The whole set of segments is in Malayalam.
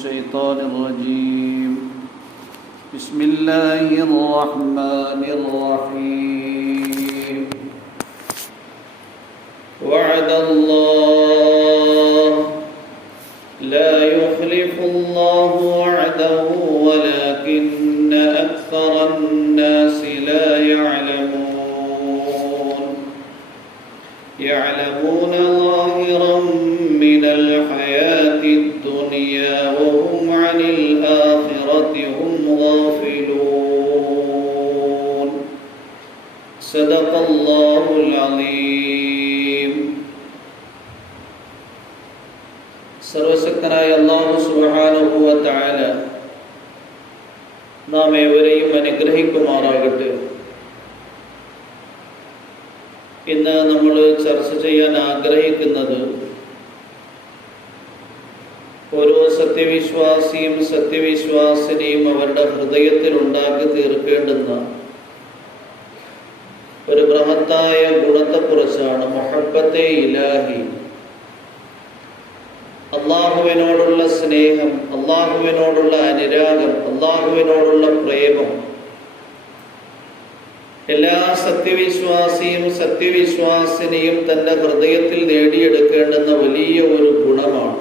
الشيطان الرجيم. بسم الله الرحمن الرحيم. وعد الله لا يخلف الله وعده ولكن أكثر الناس لا يعلمون ظاهرا من الحياة الدنيا وهم عن الآخرة هم غافلون. صدق الله العظيم. സർവശക്തനായ അല്ലാഹു സുബ്ഹാനഹു വ തആല നാം ഏവരെയും അനുഗ്രഹിക്കുമാറാകട്ടെ. ഇന്ന് നമ്മൾ ചർച്ച ചെയ്യാൻ ആഗ്രഹിക്കുന്നത് ഓരോ സത്യവിശ്വാസിയും സത്യവിശ്വാസിനിയും അവരുടെ ഹൃദയത്തിൽ ഉണ്ടാക്കി തീർക്കേണ്ടുന്ന ഒരു ബൃഹത്തായ ഗുണത്തെക്കുറിച്ചാണ്. മുഹബ്ബത്തെ ഇലാഹി, അള്ളാഹുവിനോടുള്ള സ്നേഹം, അള്ളാഹുവിനോടുള്ള അനുരാഗം, അള്ളാഹുവിനോടുള്ള പ്രേമം എല്ലാ സത്യവിശ്വാസിയും സത്യവിശ്വാസിനിയും തന്റെ ഹൃദയത്തിൽ നേടിയെടുക്കേണ്ടുന്ന വലിയ ഒരു ഗുണമാണ്.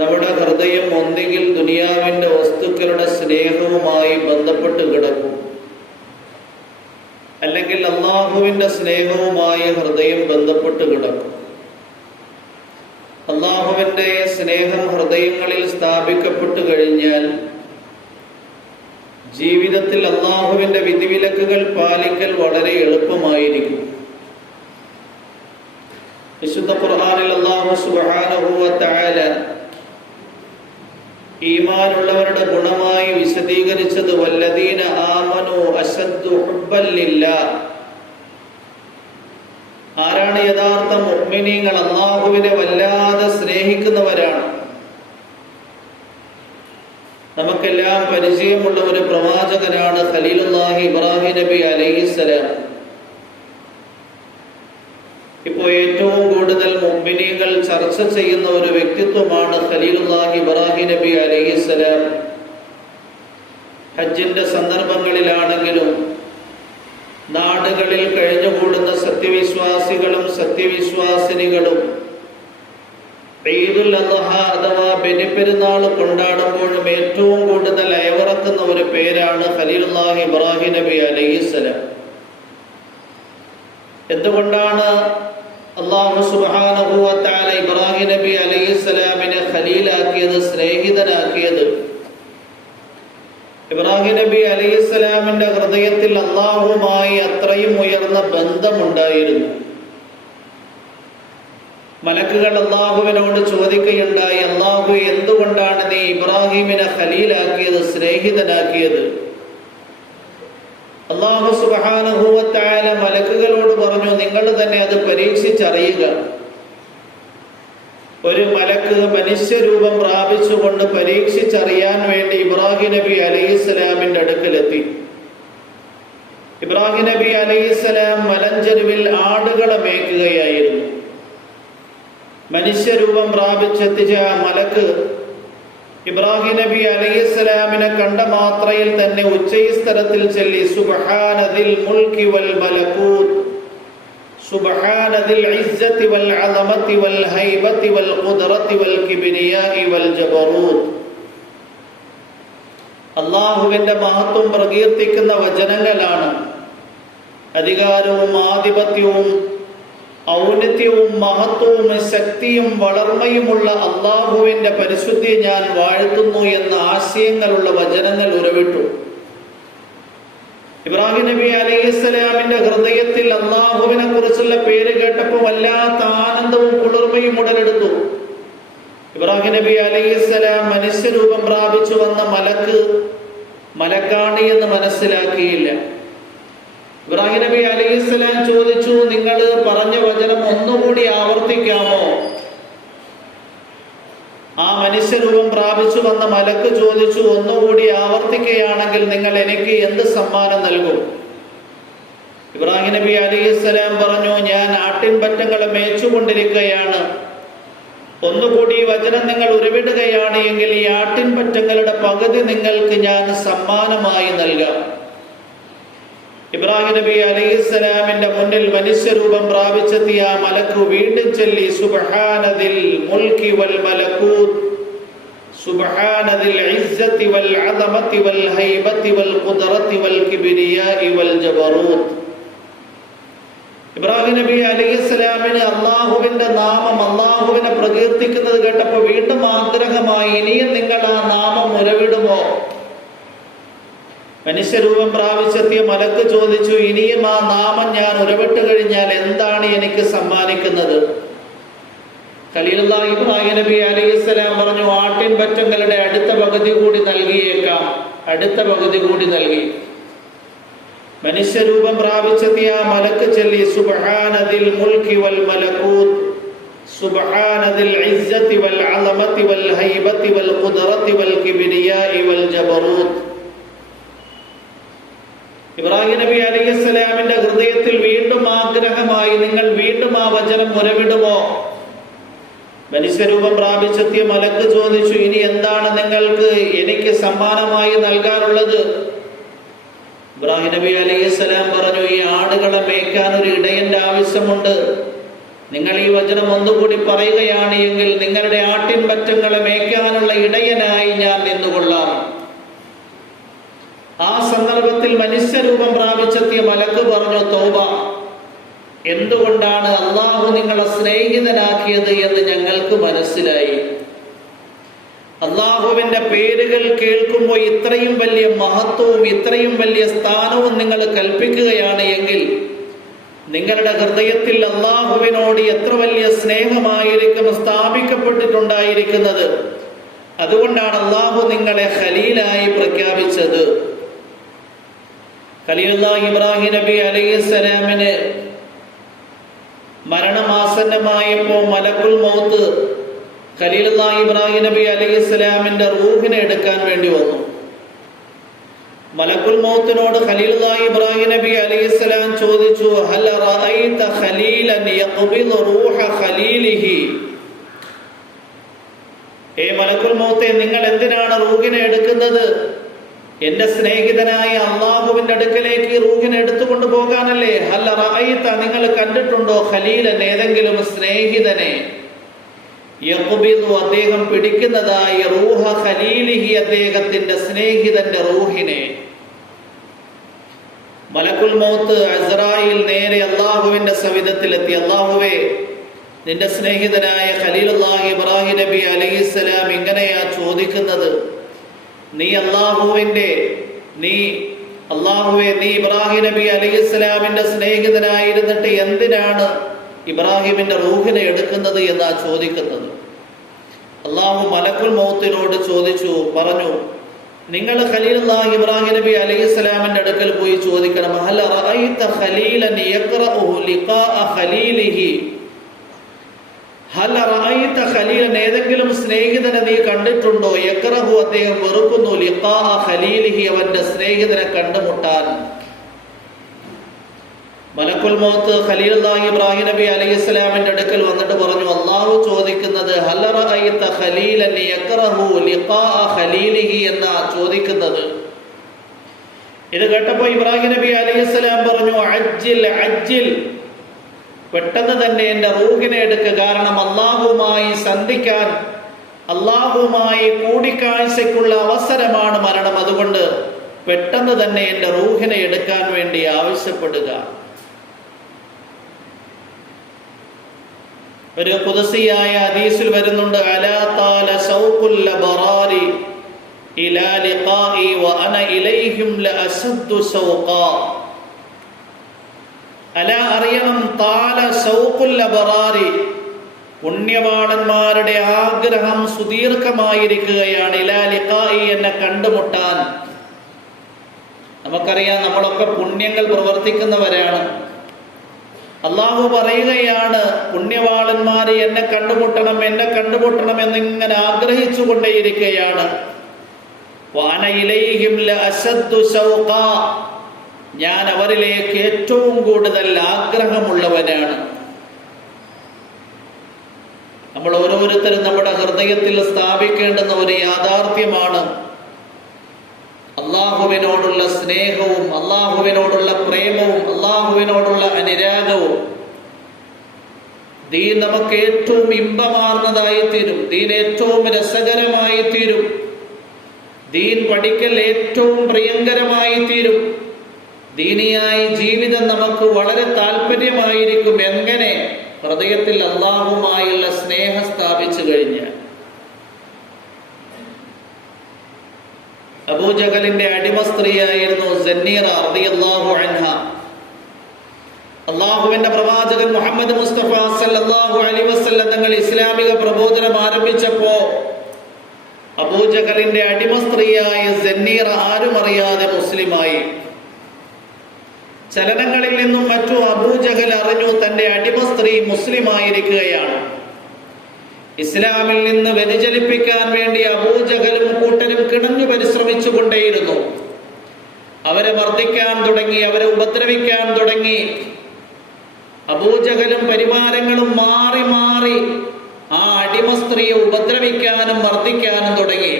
നമ്മുടെ ഹൃദയം ഒന്നുകിൽ ദുനിയാവിന്റെ വസ്തുക്കളുടെ സ്നേഹവുമായി ബന്ധപ്പെട്ട് കിടക്കും, അല്ലെങ്കിൽ അള്ളാഹുവിന്റെ സ്നേഹവുമായി ഹൃദയം ബന്ധപ്പെട്ട് കിടക്കും. അള്ളാഹുവിന്റെ സ്നേഹം ഹൃദയങ്ങളിൽ സ്ഥാപിക്കപ്പെട്ടു കഴിഞ്ഞാൽ ജീവിതത്തിൽ അള്ളാഹുവിന്റെ വിധിവിലക്കുകൾ പാലിക്കൽ വളരെ എളുപ്പമായിരിക്കും. വിശുദ്ധ ഖുർആനിൽ അല്ലാഹു സുബ്ഹാനഹു വ തആല ഈമാനുള്ളവരുടെ ഗുണമായി വിശദീകരിച്ചത് വല്ലദീന ആമനു അശദ്ദു ഹുബ്ബൻ ലില്ലാഹ്. ആരാണ് യഥാർത്ഥ മുഅ്മിനീങ്ങൾ? അള്ളാഹുവിനെ വല്ലാതെ സ്നേഹിക്കുന്നവരാണ്. നമുക്കെല്ലാം പരിചയമുള്ള ഒരു പ്രവാചകനാണ് ഖലീലുല്ലാഹി ഇബ്രാഹിം നബി അലൈഹിസ്സലാം. ഇപ്പോൾ ഏറ്റവും കൂടുതൽ മുഅ്മിനീങ്ങൾ ചർച്ച ചെയ്യുന്ന ഒരു വ്യക്തിത്വമാണ് ഖലീലുല്ലാഹി ഇബ്രാഹിം നബി അലൈഹിസ്സലാം. ഹജ്ജിന്റെ സന്ദർഭങ്ങളിലാണെങ്കിലും നാടുകളിൽ കഴിഞ്ഞുകൂടുന്ന സത്യവിശ്വാസികളും സത്യവിശ്വാസിനികളും ഈദുൽ അദ്ഹ അഥവാ ബലിപെരുന്നാൾ കൊണ്ടാടുമ്പോഴും ഏറ്റവും കൂടുതൽ അയവിറക്കുന്ന ഒരു പേരാണ് ഖലീലുല്ലാഹി ഇബ്രാഹിം നബി അലൈഹിസ്സലാം. എന്തുകൊണ്ടാണ് അല്ലാഹു സുബ്ഹാനഹു വ തആല ഇബ്രാഹിം നബി അലൈഹിസ്സലാമിനെ ഖലീലാക്കിയത്, സ്നേഹിതനാക്കിയത്? ഇബ്രാഹിം നബി അലൈഹിസ്സലാമിന്റെ ഹൃദയത്തിൽ അല്ലാഹുവുമായി അത്രയും ഉയർന്ന ബന്ധമുണ്ടായിരുന്നു. മലക്കുകൾ അല്ലാഹുവിനോട് ചോദിക്കുകയുണ്ടായി, അല്ലാഹു എന്തുകൊണ്ടാണ് നീ ഇബ്രാഹിമിനെ ഖലീലാക്കിയത്, സ്നേഹിതനാക്കിയത്? അല്ലാഹു സുബ്ഹാനഹു വ തആല മലക്കുകളോട് പറഞ്ഞു, നിങ്ങൾ തന്നെ അത് പരീക്ഷിച്ചറിയുക. ഒരു മലക്ക് മനുഷ്യരൂപം പ്രാപിച്ചുകൊണ്ട് പരീക്ഷിച്ചറിയാൻ വേണ്ടി ഇബ്രാഹിം നബി അലൈഹിസ്സലാമിന്റെ അടുക്കലെത്തി. ഇബ്രാഹിം നബി അലൈഹിസ്സലാം മലഞ്ചെരുവിൽ ആടുകളെ മേയ്ക്കുകയായിരുന്നു. മനുഷ്യരൂപം പ്രാപിച്ചെത്തിച്ച ആ മലക്ക് ഇബ്രാഹിം നബി അലൈഹിസ്സലാമിനെ കണ്ട മാത്രയിൽ തന്നെ ഉച്ചസ്ഥലത്തിൽ ചൊല്ലി, സുബ്ഹാനദിൽ മുൽക്കി വൽ മലകൂത്ത്, സുബ്ഹാനദിൽ ഇസ്സത്തി വൽ അദമത്തി വൽ ഹൈബത്തി വൽ ഖുദ്റത്തി വൽ കിബ്രിയാഇ വൽ ജബറൂത്ത്. അല്ലാഹുവിന്റെ മഹത്വം പ്രകീർത്തിക്കുന്ന വചനങ്ങളാണ്. അധികാരവും ആധിപത്യവും ഔന്നത്യവും മഹത്വവും ശക്തിയും വളർമയുമുള്ള അള്ളാഹുവിന്റെ പരിശുദ്ധി ഞാൻ വാഴ്ത്തുന്നു എന്ന ആശയങ്ങളുള്ള വചനങ്ങൾ ഉരുവിട്ടു. ഇബ്രാഹിം നബി അലൈഹിസ്സലാമിന്റെ ഹൃദയത്തിൽ അള്ളാഹുവിനെ കുറിച്ചുള്ള പേര് കേട്ടപ്പോൾ വല്ലാത്ത ആനന്ദവും കുളിർമയും ഉടലെടുത്തു. ഇബ്രാഹിം നബി അലൈഹിസ്സലാം മനുഷ്യരൂപം പ്രാപിച്ചു വന്ന മലക്കാണ് എന്ന് മനസ്സിലാക്കിയില്ല. ഇബ്രാഹിം നബി അലൈഹിസ്സലാം ചോദിച്ചു, നിങ്ങൾ പറഞ്ഞ വചനം ഒന്നുകൂടി ആവർത്തിക്കാമോ? ആ മനുഷ്യരൂപം പ്രാപിച്ചു വന്ന മലക്ക് ചോദിച്ചു, ഒന്നുകൂടി ആവർത്തിക്കുകയാണെങ്കിൽ നിങ്ങൾ എനിക്ക് എന്ത് സമ്മാനം നൽകും? ഇബ്രാഹിം നബി അലൈഹിസ്സലാം പറഞ്ഞു, ഞാൻ ആട്ടിൻപറ്റങ്ങളെ മേച്ചുകൊണ്ടിരിക്കുകയാണ്. ഒന്നുകൂടി ഈ വചനം നിങ്ങൾ ഉരുവിടുകയാണ് എങ്കിൽ ഈ ആട്ടിൻപറ്റങ്ങളുടെ പകുതി നിങ്ങൾക്ക് ഞാൻ സമ്മാനമായി നൽകാം. ഇബ്രാഹിം നബി അലൈഹിസ്സലാമിന്റെ മുന്നിൽ മനുഷ്യരൂപം പ്രാപിച്ചെത്തിയ ആ മലക്ക് വീണ്ടും ചൊല്ലി സുബ്ഹാനദിൽ മുൽക്കി വൽ മലകൂത്ത് സുബ്ഹാനദിൽ ഇസ്സത്തി വൽ അദമത്തി വൽ ഹൈബത്തി വൽ ഖുദ്റത്തി വൽ കിബ്രിയാഇ വൽ ജബറൂത്ത്. ഇബ്രാഹിം നബി അലൈഹിസ്സലാമിന് അള്ളാഹുവിന്റെ നാമം, അള്ളാഹുവിനെ പ്രകീർത്തിക്കുന്നത് കേട്ടപ്പോൾ വീണ്ടും ആഗ്രഹമായി, ഇനിയും നിങ്ങൾ ആ നാമം ഉരവിടുമോ? മനുഷ്യരൂപം പ്രാപിച്ചെത്തിയ മലക്ക് ചോദിച്ചു, ഇനിയും ആ നാമം ഞാൻ ഉരവിട്ട് കഴിഞ്ഞാൽ എന്താണ് എനിക്ക് സമ്മാനിക്കുന്നത്? ഖലീലുള്ളാഹി ഇബ്രാഹിം നബി അലൈഹിസ്സലാം പറഞ്ഞു, ആട്ടിൻപറ്റങ്ങളുടെ അടുത്ത പകുതി കൂടി നൽകിയേക്കാം. അടുത്ത പകുതി കൂടി നൽകി. മനുഷ്യരൂപം പ്രാപിച്ചെത്തിയ മലക്ക് ചൊല്ലി സുബ്ഹാനദിൽ മുൽക്കി വൽ മലകൂത്ത് സുബ്ഹാനദിൽ ഇസ്സത്തി വൽ അളമത്തി വൽ ഹൈബത്തി വൽ ഖുദ്റത്തി വൽ കിബ്രിയാഇ വൽ ജബറൂത്ത്. ഇബ്രാഹിം നബി അലൈഹിസ്സലാമിന്റെ ഹൃദയത്തിൽ വീണ്ടും ആഗ്രഹമായി, നിങ്ങൾ വീണ്ടും ആ വചനം ഉരവിടുമോ? മനുഷ്യരൂപം പ്രാപിച്ചെത്തിയ മലക്ക് ചോദിച്ചു, ഇനി എന്താണ് നിങ്ങൾക്ക് എനിക്ക് സമ്മാനമായി നൽകാനുള്ളത്? ഇബ്രാഹിം നബി അലൈഹിസ്സലാം പറഞ്ഞു, ഈ ആടുകളെ മേയ്ക്കാൻ ഒരു ഇടയന്റെ ആവശ്യമുണ്ട്. നിങ്ങൾ ഈ വചനം ഒന്നുകൂടി പറയുകയാണ് എങ്കിൽ നിങ്ങളുടെ ആട്ടിൻപറ്റങ്ങളെ മേയ്ക്കാനുള്ള ഇടയനായി ഞാൻ നിന്നുകൊള്ളാം. ആ സന്ദർഭത്തിൽ മനുഷ്യരൂപം പ്രാപിച്ചെത്തിയ മലക്ക് പറഞ്ഞു, തൗബ, എന്തുകൊണ്ടാണ് അള്ളാഹു നിങ്ങളെ സ്നേഹിതനാക്കിയത് എന്ന് ഞങ്ങൾക്ക് മനസ്സിലായി. അള്ളാഹുവിന്റെ പേരുകൾ കേൾക്കുമ്പോൾ ഇത്രയും വലിയ മഹത്വവും ഇത്രയും വലിയ സ്ഥാനവും നിങ്ങൾ കൽപ്പിക്കുകയാണ് എങ്കിൽ നിങ്ങളുടെ ഹൃദയത്തിൽ അള്ളാഹുവിനോട് എത്ര വലിയ സ്നേഹമായിരിക്കും സ്ഥാപിക്കപ്പെട്ടിട്ടുണ്ടായിരിക്കുന്നത്. അതുകൊണ്ടാണ് അള്ളാഹു നിങ്ങളെ ഖലീലായി പ്രഖ്യാപിച്ചത്. ഖലീലുള്ളാഹി ഇബ്രാഹിം നബി അലൈഹിസ്സലാമിന് മരണമാസന്നമായപ്പോൾ മലക്കുൽ മൗത്ത് ഖലീലുള്ളാഹി ഇബ്രാഹിം നബി അലൈഹിസ്സലാമിന്റെ റൂഹിനെ എടുക്കാൻ വേണ്ടി വന്നു. മലക്കുൽ മൗത്തിനോട് ഖലീലുള്ളാഹി ഇബ്രാഹിം നബി അലൈഹിസ്സലാം ചോദിച്ചു, ഹൽ റഅയ്ത ഖലീലൻ യഖ്ബിദു റൂഹ ഖലീലിഹി? മലക്കുൽ മൗത്തെ, നിങ്ങൾ എന്തിനാണ് റൂഹിനെ എടുക്കുന്നത്? എന്റെ സ്നേഹിതനായ അള്ളാഹുവിന്റെ അടുക്കലേക്ക് റൂഹിനെ എടുത്തുകൊണ്ട് പോകാനല്ലേ? ഹൽ റഅയ്ത, നിങ്ങൾ കണ്ടിട്ടുണ്ടോ ഖലീലൻ, ഏതെങ്കിലും സ്നേഹിതനെ, യഖ്ബിദു, അദ്ദേഹം പിടിക്കുന്നതായി, റൂഹ ഖലീലിഹി, അദ്ദേഹത്തിന്റെ സ്നേഹിതന്റെ റൂഹിനെ. മലക്കുൽ മൗത്ത് അസ്രായിൽ നേരെ അള്ളാഹുവിന്റെ സവിധത്തിലെത്തി. അള്ളാഹുവേ, നിന്റെ സ്നേഹിതനായ ഖലീലുള്ളാഹി ഇബ്രാഹിം നബി അലൈഹിസ്സലാം ഇങ്ങനെയാ ചോദിക്കുന്നത്, നീ ഇബ്രാഹിം നബി അലൈഹിസ്സലാമിന്റെ സ്നേഹിതനായിരുന്നിട്ട് എന്തിനാണ് ഇബ്രാഹിമിന്റെ റൂഹിനെ എടുക്കുന്നത് എന്നാ ചോദിക്കുന്നത്. അള്ളാഹു മലക്കുൽ മൗത്തിനോട് പറഞ്ഞു, നിങ്ങൾ ഖലീലുള്ളാഹി ഇബ്രാഹിം നബി അലൈഹിസ്സലാമിന്റെ അടുക്കൽ പോയി ചോദിക്കണം, ഹൽ റഅയ്ത ഖലീലൻ യഖറഉ ലിഖാഅ ഖലീലിഹി? ഹൽ റഅയ്ത ഖലീലൻ, ഏതെങ്കിലും സ്നേഹിതനെ നീ കണ്ടിട്ടുണ്ടോ? യഖറഹു, അദ്ദേഹം വെറുക്കുന്നു, ലിഖാഅ ഖലീലിഹി, അവന്റെ സ്നേഹിതനെ കണ്ടുമുട്ടാൻ. മലക്കുൽ മൗത്ത് ഖലീലുള്ളാഹി ഇബ്രാഹിം നബി അലൈഹിസ്സലാമിന്റെ അടുക്കൽ വന്നിട്ട് പറഞ്ഞു, അല്ലാഹു ചോദിക്കുന്നത് ഹൽ റഅയ്ത ഖലീലൻ യഖറഹു ലിഖാഅ ഖലീലിഹി എന്നാ ചോദിക്കുന്നത്. ഇത് കേട്ടപ്പോൾ ഇബ്രാഹിം നബി അലൈഹിസ്സലാം പറഞ്ഞു, അജ്ജിൽ, പെട്ടെന്ന് തന്നെ എന്റെ റൂഹിനെ എടുക്കുക. കാരണം അള്ളാഹുമായി സന്ധിക്കാൻ, അള്ളാഹുമായി കൂടിക്കാഴ്ചയ്ക്കുള്ള അവസരമാണ് മരണം. അതുകൊണ്ട് പെട്ടെന്ന് തന്നെ എന്റെ റൂഹിനെ എടുക്കാൻ വേണ്ടി ആവശ്യപ്പെടുക. ഒരു ഖുദ്സിയായ ഹദീസിൽ വരുന്നുണ്ട്, അലാ താല ശൗഖുൽ ലബറാരി ഇലാ ലിഖാഇ വ അന ഇലൈഹിം ലഅശദ്ദു ശൗഖാ. അല, അറിയണം, താല ശൗഖുൽ ലബറാരി, പുണ്യവാളന്മാരുടെ ആഗ്രഹം സുദീർഘമായിരിക്കുകയാണ്. ഇലാ ലിഖാഇ, എന്നെ കണ്ടുമുട്ടാൻ. നമുക്കറിയാം, നമ്മളൊക്കെ പുണ്യങ്ങൾ പ്രവർത്തിക്കുന്നവരാണ്. അള്ളാഹു പറയുകയാണ്, പുണ്യവാളന്മാര് എന്നെ കണ്ടുമുട്ടണം എന്നിങ്ങനെ ആഗ്രഹിച്ചു കൊണ്ടേയിരിക്കുകയാണ്. വഅന ഇലൈഹിം ലഅശദ്ദു ശൗഖാ, ഞാൻ അവരിലേക്ക് ഏറ്റവും കൂടുതൽ ആഗ്രഹമുള്ളവനാണ്. നമ്മൾ ഓരോരുത്തരും നമ്മുടെ ഹൃദയത്തിൽ സ്ഥാപിക്കേണ്ടുന്ന ഒരു യാഥാർത്ഥ്യമാണ് അള്ളാഹുവിനോടുള്ള സ്നേഹവും അള്ളാഹുവിനോടുള്ള പ്രേമവും അള്ളാഹുവിനോടുള്ള അനുരാഗവും. ദീൻ നമുക്ക് ഏറ്റവും ഇമ്പമാർന്നതായി തീരും, ദീൻ ഏറ്റവും രസകരമായി തീരും, ദീൻ പഠിക്കൽ ഏറ്റവും പ്രിയങ്കരമായി തീരും. ദീനിയായി ജീവിതം നമുക്ക് വളരെ താല്പര്യമായിരിക്കും. എങ്ങനെ? ഹൃദയത്തിൽ അള്ളാഹുമായുള്ള സ്നേഹം സ്ഥാപിച്ചു കഴിഞ്ഞാൽ. അബൂജഹലിന്റെ അടിമ സ്ത്രീയായിരുന്നു സന്നീറ റളിയല്ലാഹു അൻഹ. അള്ളാഹുവിന്റെ പ്രവാചകൻ മുഹമ്മദ് മുസ്തഫ സല്ലല്ലാഹു അലൈഹി വസല്ലം തങ്ങൾ ഇസ്ലാമിക പ്രബോധനം ആരംഭിച്ചപ്പോ അബൂജഹലിന്റെ അടിമ സ്ത്രീയായ സന്നീറ ആരും അറിയാതെ മുസ്ലിമായി. ചലനങ്ങളിൽ നിന്നും മറ്റും അബൂജഹൽ അറിഞ്ഞു തന്റെ അടിമ സ്ത്രീ മുസ്ലിമായിരിക്കുകയാണ്. ഇസ്ലാമിൽ നിന്ന് വ്യതിചലിപ്പിക്കാൻ വേണ്ടി അബൂജഹലും കൂട്ടരും കിണഞ്ഞു പരിശ്രമിച്ചു കൊണ്ടേയിരുന്നു. അവരെ മർദ്ദിക്കാൻ തുടങ്ങി, അവരെ ഉപദ്രവിക്കാൻ തുടങ്ങി. അബൂജഹലും പരിവാരങ്ങളും മാറി മാറി ആ അടിമ സ്ത്രീയെ ഉപദ്രവിക്കാനും മർദ്ദിക്കാനും തുടങ്ങി.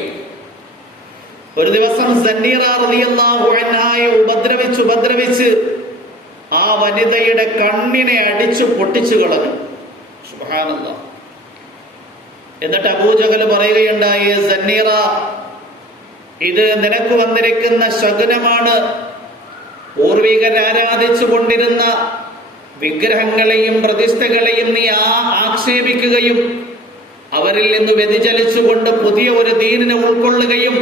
ഒരു ദിവസം സന്നീറ റളിയല്ലാഹു അൻഹയെ ഉപദ്രവിച്ച് ആ വനിതയുടെ കണ്ണിനെ അടിച്ചു പൊട്ടിച്ചു കളഞ്ഞു. സുബ്ഹാനല്ലാഹ്. എന്നിട്ട് അബൂജഹൽ പറയുകയുണ്ടായി, സന്നീറ, ഇത് നിനക്ക് വന്നിരിക്കുന്ന ശകുനമാണ്. പൂർവികർ ആരാധിച്ചു കൊണ്ടിരുന്ന വിഗ്രഹങ്ങളെയും പ്രതിഷ്ഠകളെയും നീ ആക്ഷേപിക്കുകയും അവരിൽ നിന്ന് വ്യതിചലിച്ചുകൊണ്ട് പുതിയ ഒരു ദീനിനെ ഉൾക്കൊള്ളുകയും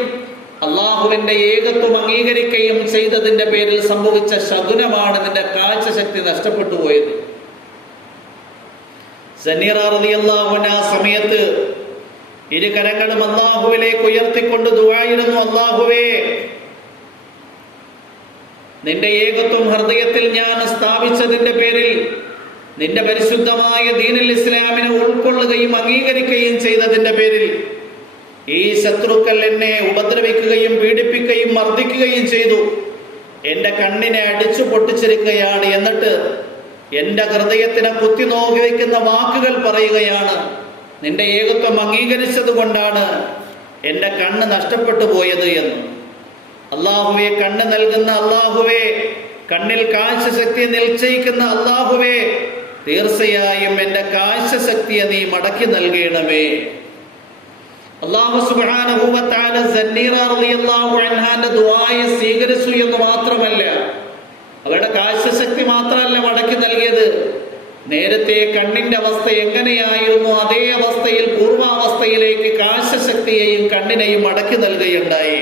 അള്ളാഹുവിന്റെ ഏകത്വം അംഗീകരിക്കുകയും ചെയ്തതിന്റെ പേരിൽ സംഭവിച്ച ശകുനമാണ് നിന്റെ കാഴ്ചശക്തി നഷ്ടപ്പെട്ടു പോയത്. സന്നീറ റളിയല്ലാഹു അൻഹ ആ സമയത്ത് ഇരു കരങ്ങളും അള്ളാഹുവിലേക്ക് ഉയർത്തിക്കൊണ്ട് ദുആയിരുന്നു, അള്ളാഹുവേ, നിന്റെ ഏകത്വം ഹൃദയത്തിൽ ഞാൻ സ്ഥാപിച്ചതിന്റെ പേരിൽ, നിന്റെ പരിശുദ്ധമായ ദീനുൽ ഇസ്ലാമിനെ ഉൾക്കൊള്ളുകയും അംഗീകരിക്കുകയും ചെയ്തതിന്റെ പേരിൽ ഈ ശത്രുക്കൾ എന്നെ ഉപദ്രവിക്കുകയും പീഡിപ്പിക്കുകയും മർദ്ദിക്കുകയും ചെയ്തു. എന്റെ കണ്ണിനെ അടിച്ചു പൊട്ടിച്ചിരിക്കുകയാണ്. എന്നിട്ട് എന്റെ ഹൃദയത്തിനെ കുത്തി നോക്കി വയ്ക്കുന്ന വാക്കുകൾ പറയുകയാണ്, നിന്റെ ഏകത്വം അംഗീകരിച്ചത് കൊണ്ടാണ് എന്റെ കണ്ണ് നഷ്ടപ്പെട്ടു പോയത് എന്ന്. അള്ളാഹുവെ, കണ്ണ് നൽകുന്ന അള്ളാഹുവേ, കണ്ണിൽ കാഴ്ചശക്തി നിശ്ചയിക്കുന്ന അള്ളാഹുവേ, തീർച്ചയായും എന്റെ കാഴ്ചശക്തിയെ നീ മടക്കി നൽകണമേ. അല്ലാഹു സുബ്ഹാനഹു വ തആല സന്നീറ റളിയല്ലാഹു അൻഹാന്റെ ദുആയെ സ്വീകരിച്ചു എന്ന് മാത്രമല്ല, അവരുടെ കാഴ്ചശക്തി മാത്രമല്ല മടക്കി നൽകിയത്, നേരത്തെ കണ്ണിന്റെ അവസ്ഥ എങ്ങനെയായിരുന്നു അതേ അവസ്ഥയിൽ പൂർവാവസ്ഥയിലേക്ക് കാഴ്ചശക്തിയെയും കണ്ണിനെയും മടക്കി നൽകുകയുണ്ടായി.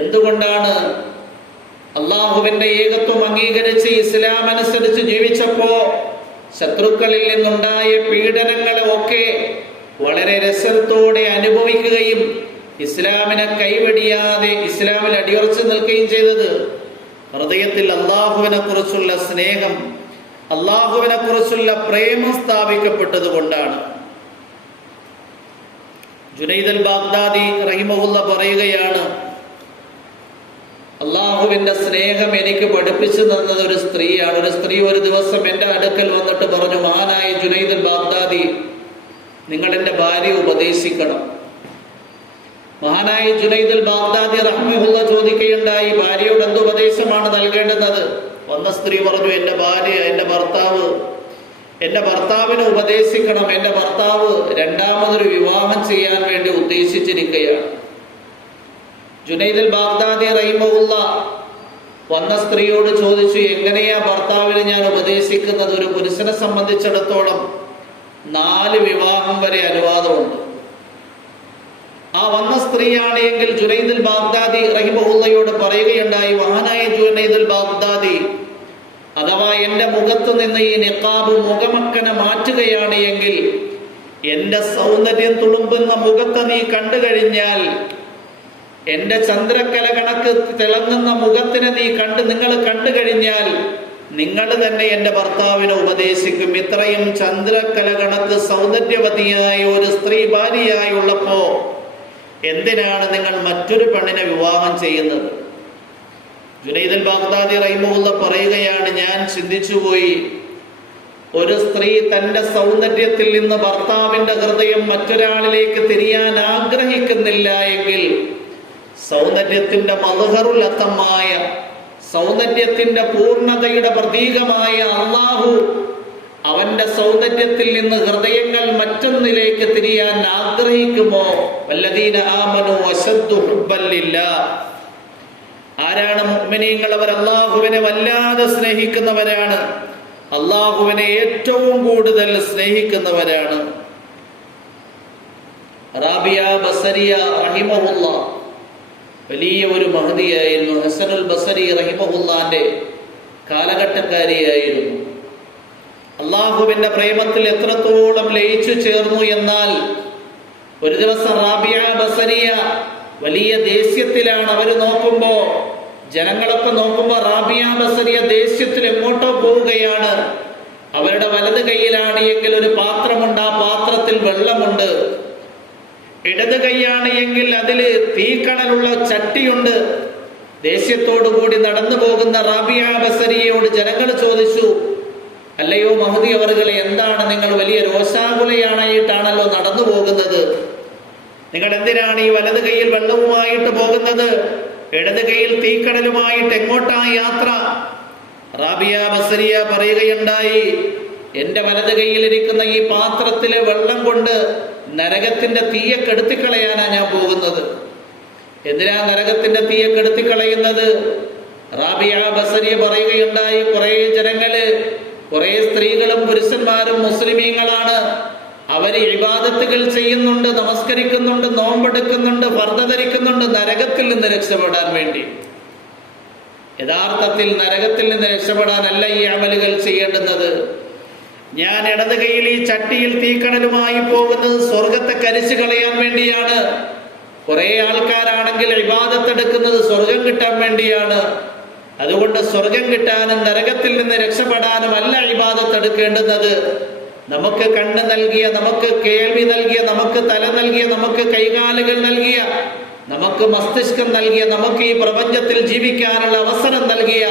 എന്തുകൊണ്ടാണ്? അള്ളാഹുവിന്റെ ഏകത്വം അംഗീകരിച്ച് ഇസ്ലാം അനുസരിച്ച് ജീവിച്ചപ്പോ ശത്രുക്കളിൽ നിന്നുണ്ടായ പീഡനങ്ങളെ ഒക്കെ വളരെ രസത്തോടെ അനുഭവിക്കുകയും ഇസ്ലാമിനെ കൈവെടിയാതെ ഇസ്ലാമിൽ അടിയുറച്ചു നിൽക്കുകയും ചെയ്തത് ഹൃദയത്തിൽ അള്ളാഹുവിനെ കുറിച്ചുള്ള സ്നേഹം, അള്ളാഹുവിനെ കുറിച്ചുള്ള പ്രേമം സ്ഥാപിക്കപ്പെട്ടത് കൊണ്ടാണ്. ജുനൈദ് അൽ ബാഗ്ദാദി റഹിമഹുല്ല പറയുകയാണ്, അള്ളാഹുവിന്റെ സ്നേഹം എനിക്ക് പഠിപ്പിച്ചു തന്നത് ഒരു സ്ത്രീയാണ്. ഒരു സ്ത്രീ ഒരു ദിവസം എന്റെ അടുക്കൽ വന്നിട്ട് പറഞ്ഞു, മഹാനായ ജുനൈദ് അൽ ബാഗ്ദാദി, നിങ്ങൾ എന്റെ ഭാര്യയെ ഉപദേശിക്കണം. മഹാനായ ജുനൈദ് അൽ ബാഗ്ദാദി റഹ്മഹുല്ല ചോദിക്കുകയുണ്ടായി, ഭാര്യയോട് എന്ത് ഉപദേശമാണ് നൽകേണ്ടുന്നത്? വന്ന സ്ത്രീ പറഞ്ഞു, എന്റെ ഭാര്യ, എന്റെ ഭർത്താവിനെ ഉപദേശിക്കണം. എന്റെ ഭർത്താവ് രണ്ടാമതൊരു വിവാഹം ചെയ്യാൻ വേണ്ടി ഉദ്ദേശിച്ചിരിക്കുകയാണ്. ജുനൈദ് അൽ ബാഗ്ദാദി റഹിമഹുല്ല വന്ന സ്ത്രീയോട് ചോദിച്ചു, എങ്ങനെയാ ഭർത്താവിനെ ഞാൻ ഉപദേശിക്കുന്നത്? ഒരു പുരുഷനെ സംബന്ധിച്ചിടത്തോളം 4 വിവാഹം വരെ അനുവാദമുണ്ട്. ആ വന്ന സ്ത്രീയാണ് എങ്കിൽ ജുനൈദ് അൽ ബാഗ്ദാദി റഹിമഹുല്ലയോട് പറയുകയുണ്ടായി, മഹാനായ ജുനൈദ് അൽ ബാഗ്ദാദി, അഥവാ എന്റെ മുഖത്ത് നിന്ന് ഈ നിഖാബ് മുഖമക്കനെ മാറ്റുകയാണ് എങ്കിൽ എന്റെ സൗന്ദര്യം തുളുമ്പുന്ന മുഖത്ത് നീ കണ്ടു കഴിഞ്ഞാൽ, എന്റെ ചന്ദ്രക്കല കണക്ക് തിളങ്ങുന്ന മുഖത്തിനെ നിങ്ങൾ കണ്ടു കഴിഞ്ഞാൽ നിങ്ങൾ തന്നെ എന്റെ ഭർത്താവിനെ ഉപദേശിക്കും. ഇത്രയും ചന്ദ്രക്കല കണക്ക് സൗന്ദര്യവതിയായ ഒരു സ്ത്രീ ഭാര്യയായി ഉള്ളപ്പോ എന്തിനാണ് നിങ്ങൾ മറ്റൊരു പെണ്ണിനെ വിവാഹം ചെയ്യുന്നത്? ജുനൈദ് അൽ ബാഗ്ദാദി റഹിമഹുല്ല പറയുകയാണ്, ഞാൻ ചിന്തിച്ചുപോയി, ഒരു സ്ത്രീ തന്റെ സൗന്ദര്യത്തിൽ നിന്ന് ഭർത്താവിന്റെ ഹൃദയം മറ്റൊരാളിലേക്ക് തിരിയാൻ ആഗ്രഹിക്കുന്നില്ല എങ്കിൽ സൗന്ദര്യത്തിന്റെ മദ്ഹറുൽ അത്തമായ, സൗന്ദര്യത്തിന്റെ പൂർണ്ണതയുടെ പ്രതീകമായ അല്ലാഹു അവന്റെ സൗന്ദര്യത്തിൽ നിന്ന് ഹൃദയങ്ങൾ മറ്റൊന്നിലേക്ക് തിരിയാൻ ആഗ്രഹിക്കുമോ? വല്ലദീന ആമനു അശദ്ദു ഹുബ്ബൻ ലില്ലാഹ്. ആരാണ് മുഅ്മിനീങ്ങൾ? അവർ അല്ലാഹുവിനെ വല്ലാതെ സ്നേഹിക്കുന്നവരാണ്, അല്ലാഹുവിനെ ഏറ്റവും കൂടുതൽ സ്നേഹിക്കുന്നവരാണ്. റാബിയ ബസരിയ റഹിമഹുല്ലാഹ് വലിയ ഒരു മഹദിയായിരുന്നു. ഹസനുൽ ബസരി റഹിമഹുല്ലാന്റെ കാലഘട്ടക്കാരിയായിരുന്നു. അള്ളാഹുവിന്റെ പ്രേമത്തിൽ എത്രത്തോളം ലയിച്ചു ചേർന്നു എന്നാൽ ഒരു ദിവസം റാബിയ ബസരിയ വലിയ ദേഷ്യത്തിലാണ്. അവര് നോക്കുമ്പോ, ജനങ്ങളൊക്കെ നോക്കുമ്പോ റാബിയ ബസരിയ ദേഷ്യത്തിൽ എങ്ങോട്ടോ പോവുകയാണ്. അവരുടെ വലത് കൈയിലാണ് എങ്കിൽ ഒരു പാത്രമുണ്ട്, ആ പാത്രത്തിൽ വെള്ളമുണ്ട്. ഇടത് കൈയാണ് എങ്കിൽ അതില് തീക്കണലുള്ള ചട്ടിയുണ്ട്. ദേഷ്യത്തോടു കൂടി നടന്നു പോകുന്ന റാബിയ ബസരിയോട് ജനങ്ങൾ ചോദിച്ചു, അല്ലയോ മഹദി അവർകളെ, എന്താണ് നിങ്ങൾ വലിയ രോഷാകുലയാണായിട്ടാണല്ലോ നടന്നു പോകുന്നത്? നിങ്ങൾ എന്തിനാണ് ഈ വലത് കൈയിൽ വെള്ളവുമായിട്ട് പോകുന്നത്? ഇടത് കൈയിൽ തീക്കടലുമായിട്ട് എങ്ങോട്ടാ യാത്ര? റാബിയ ബസരിയ പറയുകയുണ്ടായി, എന്റെ വലത് കൈയിലിരിക്കുന്ന ഈ പാത്രത്തിലെ വെള്ളം കൊണ്ട് നരകത്തിന്റെ തീയെ കെടുത്തിക്കളയാനാ ഞാൻ പോകുന്നത്. എന്തിനാ നരകത്തിന്റെ തീയെ കെടുത്തിക്കളയുന്നത്? റാബിയ ബസരിയ പറയുകയുണ്ടായി, കുറെ ജനങ്ങള്, കുറെ സ്ത്രീകളും പുരുഷന്മാരും മുസ്ലിമീങ്ങളാണ്. അവര് ഇബാദത്തുകൾ ചെയ്യുന്നുണ്ട്, നമസ്കരിക്കുന്നുണ്ട്, നോമ്പെടുക്കുന്നുണ്ട്, ഫർദ ധരിക്കുന്നുണ്ട്, നരകത്തിൽ നിന്ന് രക്ഷപ്പെടാൻ വേണ്ടി. യഥാർത്ഥത്തിൽ നരകത്തിൽ നിന്ന് രക്ഷപ്പെടാനല്ല ഈ അമലുകൾ ചെയ്യേണ്ടുന്നത്. ഞാൻ ഇടത് കൈയിൽ ഈ ചട്ടിയിൽ തീക്കണലുമായി പോകുന്നത് സ്വർഗത്തെ കരിച്ചു കളയാൻ വേണ്ടിയാണ്. കുറെ ആൾക്കാരാണെങ്കിൽ ഇബാദത്തെടുക്കുന്നത് സ്വർഗം കിട്ടാൻ വേണ്ടിയാണ്. അതുകൊണ്ട് സ്വർഗം കിട്ടാനും നരകത്തിൽ നിന്ന് രക്ഷപ്പെടാനും അല്ല ഇബാദത്തെടുക്കേണ്ടുന്നത്. നമുക്ക് കണ്ണ് നൽകിയ, നമുക്ക് കേൾവി നൽകിയ, നമുക്ക് തല നൽകിയ, നമുക്ക് കൈകാലുകൾ നൽകിയ, നമുക്ക് മസ്തിഷ്കം നൽകിയ, നമുക്ക് ഈ പ്രപഞ്ചത്തിൽ ജീവിക്കാനുള്ള അവസരം നൽകിയ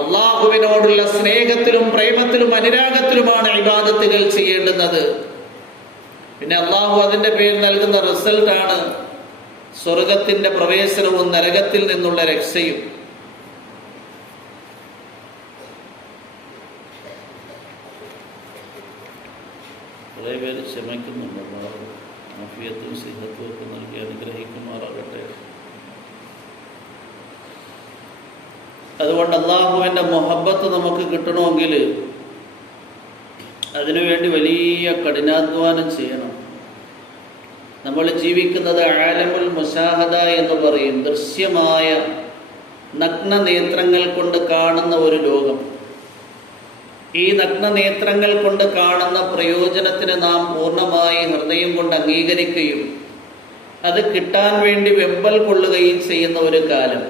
അള്ളാഹുവിനോടുള്ള സ്നേഹത്തിലും പ്രേമത്തിലും അനുരാഗത്തിലുമാണ് ഇബാദത്തുകൾ ചെയ്യേണ്ടുന്നത്. പിന്നെ അള്ളാഹു അതിന്റെ പേരിൽ നൽകുന്ന റിസൾട്ടാണ് സ്വർഗത്തിന്റെ പ്രവേശനവും നരകത്തിൽ നിന്നുള്ള രക്ഷയും. കുറേ പേര് ക്ഷമിക്കുന്നുണ്ട്. ആഫിയത്തും സിഹത്തും ഒക്കെ നൽകി അനുഗ്രഹിക്കുമാറാകട്ടെ. അതുകൊണ്ട് അള്ളാഹുവിൻ്റെ മുഹബ്ബത്ത് നമുക്ക് കിട്ടണമെങ്കിൽ അതിനുവേണ്ടി വലിയ കഠിനാധ്വാനം ചെയ്യണം. നമ്മൾ ജീവിക്കുന്നത് ആലമുൽ മുശാഹദ എന്ന് പറയും, ദൃശ്യമായ നഗ്ന നേത്രങ്ങൾ കൊണ്ട് കാണുന്ന ഒരു ലോകം. ഈ നഗ്ന നേത്രങ്ങൾ കൊണ്ട് കാണുന്ന പ്രയോജനത്തിന് നാം പൂർണ്ണമായി ഹൃദയം കൊണ്ട് അംഗീകരിക്കുകയും അത് കിട്ടാൻ വേണ്ടി വെമ്പൽ കൊള്ളുകയും ചെയ്യുന്ന ഒരു കാലം.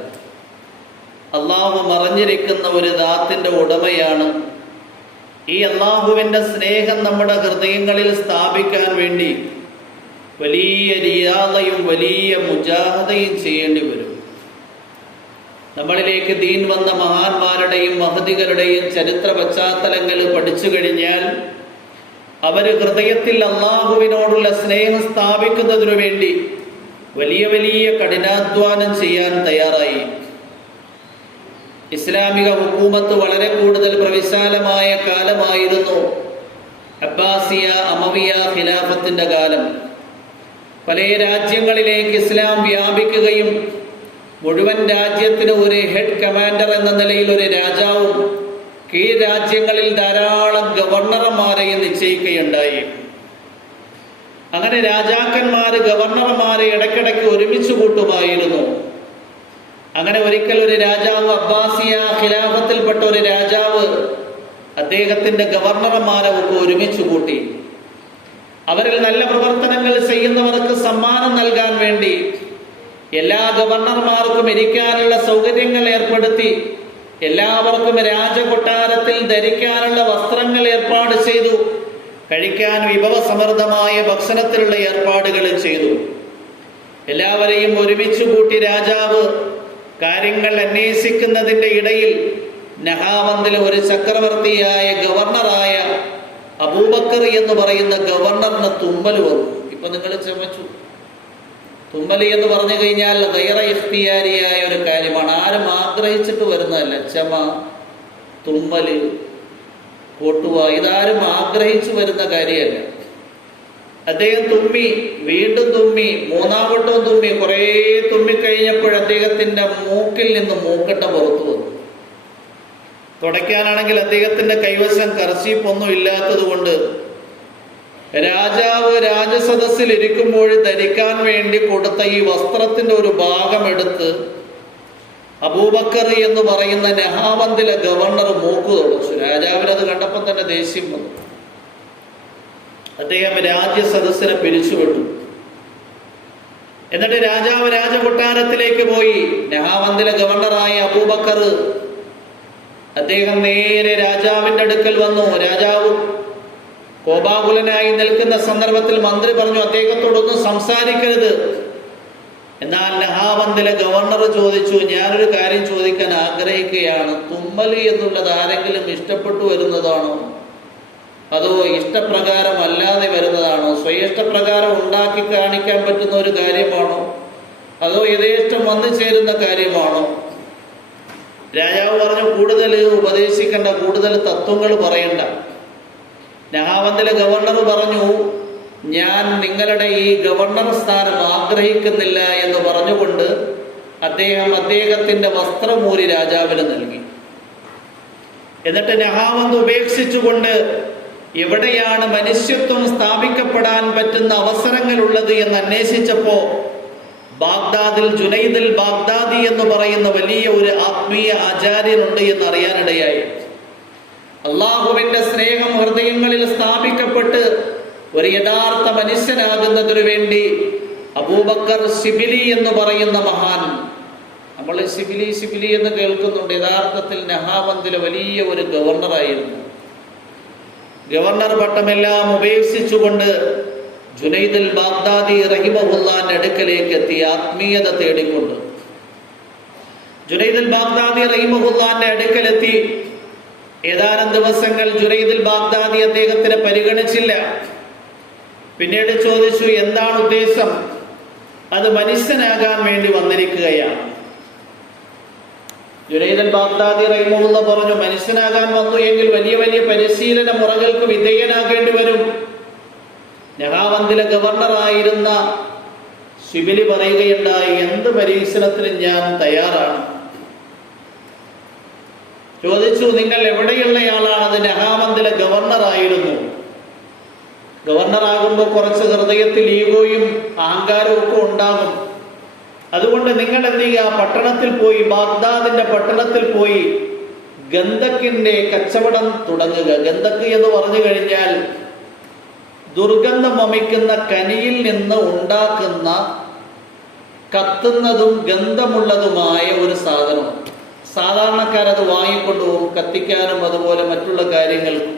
അള്ളാഹു മറഞ്ഞിരിക്കുന്ന ഒരു ദാത്തിന്റെ ഉടമയാണ്. ഈ അള്ളാഹുവിൻ്റെ സ്നേഹം നമ്മുടെ ഹൃദയങ്ങളിൽ സ്ഥാപിക്കാൻ വേണ്ടി വലിയ റിയാദയും വലിയ മുജാഹദയും ചെയ്യേണ്ടി വരും. നമ്മളിലേക്ക് ദീൻ വന്ന മഹാന്മാരുടെയും മഹദികളുടെയും ചരിത്ര പശ്ചാത്തലങ്ങൾ പഠിച്ചു കഴിഞ്ഞാൽ അവർ ഹൃദയത്തിൽ അള്ളാഹുവിനോടുള്ള സ്നേഹം സ്ഥാപിക്കുന്നതിനു വേണ്ടി വലിയ വലിയ കഠിനാധ്വാനം ചെയ്യാൻ തയ്യാറായി. ഇസ്ലാമിക ഹുക്കൂമത്ത് വളരെ കൂടുതൽ പ്രവിശാലമായ കാലമായിരുന്നു അബ്ബാസിയ അമവിയ ഖിലാഫത്തിന്റെ കാലം. പല രാജ്യങ്ങളിലേക്ക് ഇസ്ലാം വ്യാപിക്കുകയും മുഴുവൻ രാജ്യത്തിന് ഒരു ഹെഡ് കമാൻഡർ എന്ന നിലയിൽ ഒരു രാജാവും കീഴ് രാജ്യങ്ങളിൽ ധാരാളം ഗവർണർമാരെയും നിശ്ചയിക്കുകയുണ്ടായി. അങ്ങനെ രാജാക്കന്മാര് ഗവർണർമാരെ ഇടയ്ക്കിടയ്ക്ക് ഒരുമിച്ച് കൂട്ടുമായിരുന്നു. അങ്ങനെ ഒരിക്കൽ ഒരു രാജാവ്, അബ്ബാസിയ ഖിലാഫത്തിൽപ്പെട്ട ഒരു രാജാവ് അദ്ദേഹത്തിന്റെ ഗവർണർമാരെ ഒക്കെ ഒരുമിച്ച് കൂട്ടി. അവരിൽ നല്ല പ്രവർത്തനങ്ങൾ ചെയ്യുന്നവർക്ക് സമ്മാനം നൽകാൻ വേണ്ടി എല്ലാ ഗവർണർമാർക്കും ഇരിക്കാനുള്ള സൗകര്യങ്ങൾ ഏർപ്പെടുത്തി, എല്ലാവർക്കും രാജകൊട്ടാരത്തിൽ ധരിക്കാനുള്ള വസ്ത്രങ്ങൾ ഏർപ്പാട് ചെയ്തു, കഴിക്കാൻ വിഭവസമൃദ്ധമായ ഭക്ഷണത്തിലുള്ള ഏർപ്പാടുകൾ ചെയ്തു. എല്ലാവരെയും ഒരുമിച്ച് കൂട്ടി രാജാവ് കാര്യങ്ങൾ അന്വേഷിക്കുന്നതിൻ്റെ ഇടയിൽ നഹാവന്തിലെ ഒരു ചക്രവർത്തിയായ ഗവർണറായ അബൂബക്കർ എന്ന് പറയുന്ന ഗവർണറിന് തുമ്മൽ വന്നു. ഇപ്പൊ നിങ്ങൾ ചമച്ചു. തുമ്മൽ എന്ന് പറഞ്ഞു കഴിഞ്ഞാൽ ഗൈറ ഇഖ്തിയാരിയായ ഒരു കാര്യമാണ്, ആരും ആഗ്രഹിച്ചിട്ട് വരുന്നതല്ല. ചമ, തുമ്മല്, പൊട്ടുക, ഇതാരും ആഗ്രഹിച്ചു വരുന്ന കാര്യമല്ല. അദ്ദേഹം തുമ്മി, വീണ്ടും തുമ്മി, മൂന്നാമട്ടവും തുമ്മി. കുറേ തുമ്മിക്കഴിഞ്ഞപ്പോൾ അദ്ദേഹത്തിന്റെ മൂക്കിൽ നിന്ന് മൂക്കട്ട പുറത്തു വന്നു. തുടയ്ക്കാനാണെങ്കിൽ അദ്ദേഹത്തിന്റെ കൈവശം കർച്ചീപ്പൊന്നും ഇല്ലാത്തത് കൊണ്ട് രാജാവ് രാജസദസ്സിൽ ഇരിക്കുമ്പോൾ ധരിക്കാൻ വേണ്ടി കൊടുത്ത ഈ വസ്ത്രത്തിന്റെ ഒരു ഭാഗം എടുത്ത് അബൂബക്കർ എന്ന് പറയുന്ന നഹാവന്തിലെ ഗവർണർ മൂക്ക് തുടച്ചു. രാജാവിനത് കണ്ടപ്പോൾ തന്നെ ദേഷ്യം വന്നു. അദ്ദേഹം രാജ്യസദസ്സിനെ പിരിച്ചുവിട്ടു. എന്നിട്ട് രാജാവ് രാജകൊട്ടാരത്തിലേക്ക് പോയി. നഹാവന്തിലെ ഗവർണറായ അബൂബക്കർ അദ്ദേഹം നേരെ രാജാവിന്റെ അടുക്കൽ വന്നു. രാജാവ് കോപാകുലനായി നിൽക്കുന്ന സന്ദർഭത്തിൽ മന്ത്രി പറഞ്ഞു, അദ്ദേഹത്തോടൊന്നും സംസാരിക്കരുത്. എന്നാൽ നഹാവന്തിലെ ഗവർണർ ചോദിച്ചു, ഞാനൊരു കാര്യം ചോദിക്കാൻ ആഗ്രഹിക്കുകയാണ്. തുമ്മല് എന്നുള്ളത് ആരെങ്കിലും ഇഷ്ടപ്പെട്ടു വരുന്നതാണോ, അതോ ഇഷ്ടപ്രകാരം അല്ലാതെ വരുന്നതാണോ? സ്വയിഷ്ടപ്രകാരം ഉണ്ടാക്കി കാണിക്കാൻ പറ്റുന്ന ഒരു കാര്യമാണോ, അതോ യഥേഷ്ടം വന്നു ചേരുന്ന കാര്യമാണോ? രാജാവ് പറഞ്ഞു, കൂടുതൽ ഉപദേശിക്കേണ്ട, കൂടുതൽ തത്വങ്ങൾ പറയണ്ട. നഹാവന്തിലെ ഗവർണർ പറഞ്ഞു, ഞാൻ നിങ്ങളുടെ ഈ ഗവർണർ സ്ഥാനം ആഗ്രഹിക്കുന്നില്ല എന്ന് പറഞ്ഞുകൊണ്ട് അദ്ദേഹത്തിന്റെ വസ്ത്രമൂരി രാജാവിന് നൽകി. എന്നിട്ട് നഹാവന്ത് ഉപേക്ഷിച്ചുകൊണ്ട് എവിടെയാണ് മനുഷ്യത്വം സ്ഥാപിക്കപ്പെടാൻ പറ്റുന്ന അവസരങ്ങളുള്ളത് എന്ന് അന്വേഷിച്ചപ്പോ ബാഗ്ദാദിൽ ജുനൈദുൽ ബാഗ്ദാദി എന്ന് പറയുന്ന വലിയ ഒരു ആത്മീയ ആചാര്യനുണ്ട് എന്ന് അറിയാനിടയായി. അള്ളാഹുവിന്റെ സ്നേഹം ഹൃദയങ്ങളിൽ സ്ഥാപിക്കപ്പെട്ട് ഒരു യഥാർത്ഥ മനുഷ്യനാകുന്നതിനു വേണ്ടി അബൂബക്കർ ശിബിലി എന്ന് പറയുന്ന മഹാൻ, നമ്മൾ ശിബിലി എന്ന് കേൾക്കുന്നുണ്ട്, യഥാർത്ഥത്തിൽ നഹാവന്തിലെ വലിയ ഒരു ഗവർണറായിരുന്നു. ഗവർണർ പട്ടമെല്ലാം ഉപേക്ഷിച്ചുകൊണ്ട് ജുനൈദുൽ ബാഗ്ദാദി റഹിമഹുല്ലാന്റെ അടുക്കലേക്ക് എത്തി, ആത്മീയത തേടിക്കൊണ്ട്. ജുനൈദുൽ ബാഗ്ദാദി റഹിമഹുല്ലാന്റെ അടുക്കലെത്തി. ഏതാനും ദിവസങ്ങൾ ജുനൈദുൽ ബാഗ്ദാദി അദ്ദേഹത്തിനെ പരിഗണിച്ചില്ല. പിന്നീട് ചോദിച്ചു, എന്താണ് ഉദ്ദേശം? അത് മനുഷ്യനാകാൻ വേണ്ടി വന്നിരിക്കുകയാണ്. ജുനൈദുൽ ബാഗ്ദാദി റഹിമഹുല്ല പറഞ്ഞു, മനുഷ്യനാകാൻ വന്നു എങ്കിൽ വലിയ വലിയ പരിശീലന മുറകൾക്ക് വിധേയനാകേണ്ടി വരും. നഹാവന്തിലെ ഗവർണറായിരുന്ന ശിബിലി പറയുകയുണ്ടായി, എന്ത് പരീക്ഷണത്തിനും ഞാൻ തയ്യാറാണ്. ചോദിച്ചു, നിങ്ങൾ എവിടെയുള്ളയാളാണ്? അത് നഹാവന്തിലെ ഗവർണറായിരുന്നു. ഗവർണറാകുമ്പോൾ കുറച്ച് ഹൃദയത്തിൽ ഈഗോയും അഹങ്കാരവും ഒക്കെ ഉണ്ടാകും. അതുകൊണ്ട് നിങ്ങൾ എന്ത് ചെയ്യുക, പട്ടണത്തിൽ പോയി, ബാഗ്ദാദിന്റെ പട്ടണത്തിൽ പോയി ഗന്ധക്കിന്റെ കച്ചവടം തുടങ്ങുക. ഗന്ധക്ക് എന്ന് പറഞ്ഞു കഴിഞ്ഞാൽ ദുർഗന്ധം വമിക്കുന്ന കനിയിൽ നിന്ന് ഉണ്ടാക്കുന്ന കത്തുന്നതും ഗന്ധമുള്ളതുമായ ഒരു സാധനം. സാധാരണക്കാരത് വാങ്ങിക്കൊണ്ടുപോകും കത്തിക്കാനും അതുപോലെ മറ്റുള്ള കാര്യങ്ങൾക്കും.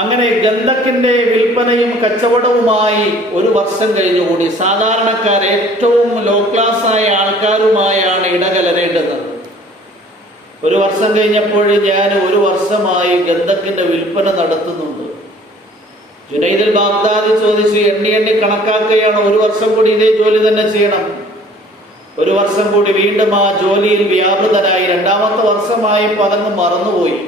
അങ്ങനെ ഗന്ധക്കിന്റെ വിൽപ്പനയും കച്ചവടവുമായി ഒരു വർഷം കഴിഞ്ഞുകൂടി. സാധാരണക്കാർ ഏറ്റവും ലോ ക്ലാസ് ആയ ആൾക്കാരുമായാണ് ഇടകലരേണ്ടത്. ഒരു വർഷം കഴിഞ്ഞപ്പോൾ ഞാൻ ഒരു വർഷമായി ഗന്ധക്കിന്റെ വിൽപ്പന നടത്തുന്നുണ്ട്. ജുനൈദുൽ ബാഗ്ദാദി ചോദിച്ചു, എണ്ണി എണ്ണി കണക്കാക്കുകയാണ്, ഒരു വർഷം കൂടി ഇതേ ജോലി തന്നെ ചെയ്യണം. ഒരു വർഷം കൂടി വീണ്ടും ആ ജോലിയിൽ വ്യാപൃതനായി. രണ്ടാമത്തെ വർഷമായപ്പോൾ അതങ്ങ് മറന്നുപോയി.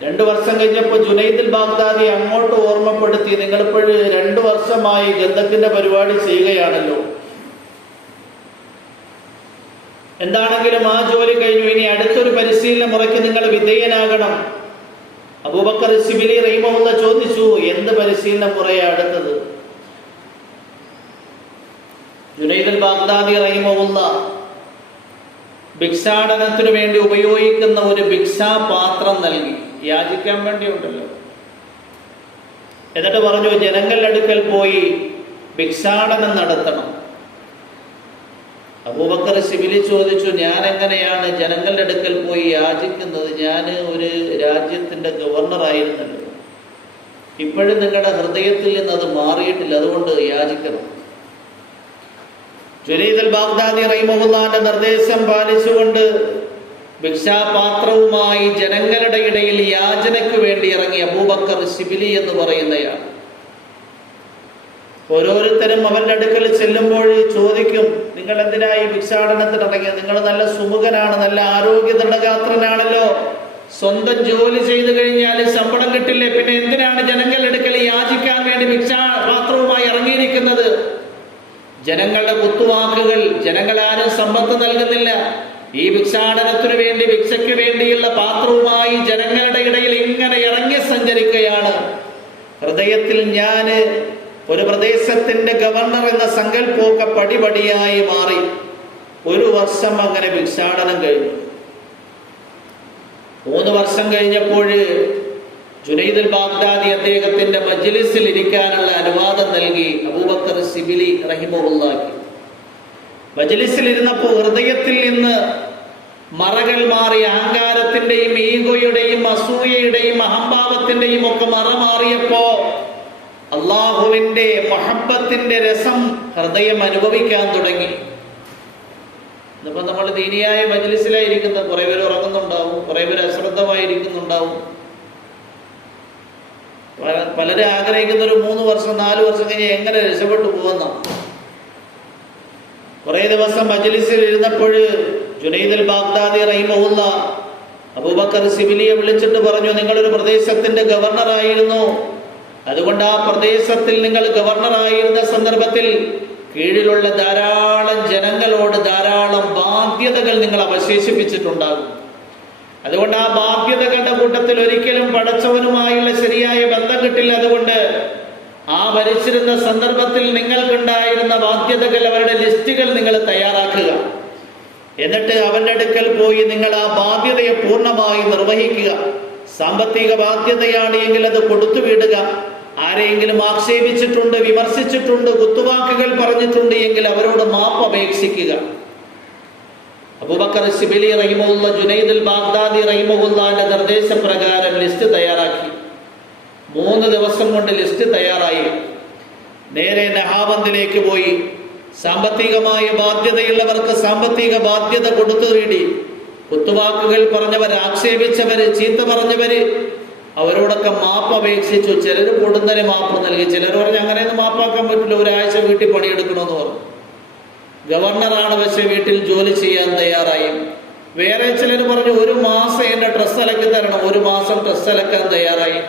2 വർഷം കഴിഞ്ഞപ്പോൾ ജുനൈദുൽ ബാഗ്ദാദി അങ്ങോട്ട് ഓർമ്മപ്പെടുത്തി, നിങ്ങളിപ്പോഴും 2 വർഷമായി ഗന്ധത്തിന്റെ പരിപാടി ചെയ്യുകയാണല്ലോ, എന്താണെങ്കിലും ആ ജോലി കഴിഞ്ഞു, ഇനി അടുത്തൊരു പരിശീലന മുറയ്ക്ക് നിങ്ങൾ വിധേയനാകണം. അബൂബക്കർ ശിബിലി റഹിമഹുല്ല ചോദിച്ചു, എന്ത് പരിശീലന മുറയാണ് അടുത്തത്? ജുനൈദുൽ ബാഗ്ദാദി റഹിമഹുല്ല ഭിക്ഷാടനത്തിനു വേണ്ടി ഉപയോഗിക്കുന്ന ഒരു ഭിക്ഷാപാത്രം നൽകി. യാചിക്കാൻ വേണ്ടിയുണ്ടല്ലോ. എന്നിട്ട് പറഞ്ഞു, ജനങ്ങളുടെ അടുക്കൽ പോയി ഭിക്ഷാടനം നടത്തണം. അബൂബക്കർ ശിബിലി ചോദിച്ചു, ഞാൻ എങ്ങനെയാണ് ജനങ്ങളുടെ അടുക്കൽ പോയി യാചിക്കുന്നത്? ഞാൻ ഒരു രാജ്യത്തിന്റെ ഗവർണറായിരുന്നല്ലോ. ഇപ്പോഴും നിങ്ങളുടെ ഹൃദയത്തിൽ നിന്ന് അത് മാറിയിട്ടില്ല, അതുകൊണ്ട് യാചിക്കണം. ജുനൈദുൽ ബാഗ്ദാദി റഹിമഹുല്ലാന്റെ നിർദ്ദേശം പാലിച്ചുകൊണ്ട് ഭിക്ഷാപാത്രവുമായി ജനങ്ങളുടെ ഇടയിൽ യാചനയ്ക്ക് വേണ്ടി ഇറങ്ങിയ അബൂബക്കർ ശിബിലി എന്ന് പറയുന്നയാൾ. ഓരോരുത്തരും അവന്റെ അടുക്കൽ ചെല്ലുമ്പോൾ ചോദിക്കും, നിങ്ങൾ എന്തിനായി ഭിക്ഷാടനത്തിന് ഇറങ്ങിയത്? നിങ്ങൾ നല്ല സുമുഖനാണ്, നല്ല ആരോഗ്യ ദൃഢഗാത്രനാണല്ലോ, സ്വന്തം ജോലി ചെയ്തു കഴിഞ്ഞാൽ ശമ്പളം കിട്ടില്ലേ, പിന്നെ എന്തിനാണ് ജനങ്ങളുടെ അടുക്കൽ യാചിക്കാൻ വേണ്ടി ഭിക്ഷാപാത്രവുമായി ഇറങ്ങിയിരിക്കുന്നത്? ജനങ്ങളുടെ കുത്തുവാക്കുകൾ, ജനങ്ങളാരും സമ്പത്ത് നൽകുന്നില്ല, ഈ ഭിക്ഷാടനത്തിനു വേണ്ടി, ഭിക്ഷയ്ക്ക് വേണ്ടിയുള്ള പാത്രവുമായി ജനങ്ങളുടെ ഇടയിൽ ഇങ്ങനെ ഇറങ്ങി സഞ്ചരിക്കുകയാണ്. ഹൃദയത്തിൽ ഞാൻ ഒരു പ്രദേശത്തിന്റെ ഗവർണർ എന്ന സങ്കല്പമൊക്കെ പടിപടിയായി മാറി. 1 വർഷം അങ്ങനെ ഭിക്ഷാടനം കഴിഞ്ഞു. 3 വർഷം കഴിഞ്ഞപ്പോൾ ജുനൈദുൽ ബാഗ്ദാദി അദ്ദേഹത്തിന്റെ മജ്ലിസിൽ ഇരിക്കാനുള്ള അനുവാദം നൽകി അബൂബക്കർ ശിബിലി റഹിമഹുല്ലാഹി. മജ്ലിസിൽ ഇരുന്നപ്പോൾ ഹൃദയത്തിൽ നിന്ന് മറകൾ മാറി, അഹങ്കാരത്തിന്റെയും ഈഗോയുടെയും അസൂയയുടെയും അഹംഭാവത്തിന്റെയും ഒക്കെ മറ മാറിയപ്പോ അള്ളാഹുവിന്റെ മഹബ്ബത്തിന്റെ രസം ഹൃദയം അനുഭവിക്കാൻ തുടങ്ങി. ഇന്നിപ്പോ നമ്മൾ ദീനിയായ മജ്ലിസിലായിരിക്കുന്ന കുറെ പേര് ഉറങ്ങുന്നുണ്ടാവും, കുറെ പേര് അശ്രദ്ധമായിരിക്കുന്നുണ്ടാവും. പലരും ആഗ്രഹിക്കുന്ന ഒരു 3 വർഷം 4 വർഷം കഴിഞ്ഞ് എങ്ങനെ രക്ഷപ്പെട്ടു പോകുന്ന. കുറെ ദിവസം മജ്ലിസിൽ ഇരുന്നപ്പോൾ ജുനൈദുൽ ബാഗ്ദാദി റഹിമഹുല്ല അബൂബക്കർ ശിബിലിയെ വിളിച്ചിട്ട് പറഞ്ഞു, നിങ്ങളൊരു പ്രദേശത്തിന്റെ ഗവർണറായിരുന്നു, അതുകൊണ്ട് ആ പ്രദേശത്തിൽ നിങ്ങൾ ഗവർണറായിരുന്ന സന്ദർഭത്തിൽ കീഴിലുള്ള ധാരാളം ജനങ്ങളോട് ധാരാളം ബാധ്യതകൾ നിങ്ങൾ അവശേഷിപ്പിച്ചിട്ടുണ്ടാകും. അതുകൊണ്ട് ആ ബാധ്യതകളുടെ കൂട്ടത്തിൽ ഒരിക്കലും പടച്ചവനുമായുള്ള ശരിയായ ബന്ധം കിട്ടില്ല. അതുകൊണ്ട് ആ ഭരിച്ചിരുന്ന സന്ദർഭത്തിൽ നിങ്ങൾക്കുണ്ടായിരുന്ന ബാധ്യതകൾ, അവരുടെ ലിസ്റ്റുകൾ നിങ്ങൾ തയ്യാറാക്കുക. എന്നിട്ട് അവന്റെ അടുക്കൽ പോയി നിങ്ങൾ ആ ബാധ്യതയെ പൂർണ്ണമായി നിർവഹിക്കുക. സാമ്പത്തിക ബാധ്യതയാണ് എങ്കിൽ അത് കൊടുത്തു വിടുക. ആരെയെങ്കിലും ആക്ഷേപിച്ചിട്ടുണ്ട്, വിമർശിച്ചിട്ടുണ്ട്, കുത്തുവാക്കുകൾ പറഞ്ഞിട്ടുണ്ട് എങ്കിൽ അവരോട് മാപ്പ് അപേക്ഷിക്കുക. അബൂബക്കർ ശിബിലി റഹിമഹുല്ല ജുനൈദുൽ ബാഗ്ദാദി റഹിമഹുല്ലാന്റെ നിർദ്ദേശപ്രകാരം ലിസ്റ്റ് തയ്യാറാക്കി. 3 ദിവസം കൊണ്ട് ലിസ്റ്റ് തയ്യാറായി. നേരെ നഹാബന്ദിലേക്ക് പോയി സാമ്പത്തികമായ ബാധ്യതയുള്ളവർക്ക് സാമ്പത്തിക ബാധ്യത കൊടുത്തു നേടി. കുത്തുവാക്കുകൾ പറഞ്ഞവർ, ആക്ഷേപിച്ചവര്, ചീത്ത പറഞ്ഞവര്, അവരോടൊക്കെ മാപ്പ് അപേക്ഷിച്ചു. ചിലർ കൊടുന്നതിന് മാപ്പ് നൽകി, ചിലർ പറഞ്ഞു അങ്ങനെയൊന്നും മാപ്പാക്കാൻ പറ്റില്ല, ഒരാഴ്ച വീട്ടിൽ പണിയെടുക്കണമെന്ന് പറഞ്ഞു. ഗവർണറാണ്, പക്ഷെ വീട്ടിൽ ജോലി ചെയ്യാൻ തയ്യാറായി. വേറെ ചിലർ പറഞ്ഞു 1 മാസം എന്റെ ഡ്രസ്സ് അലക്കി തരണം, 1 മാസം ഡ്രസ്സ് അലക്കാൻ തയ്യാറായി.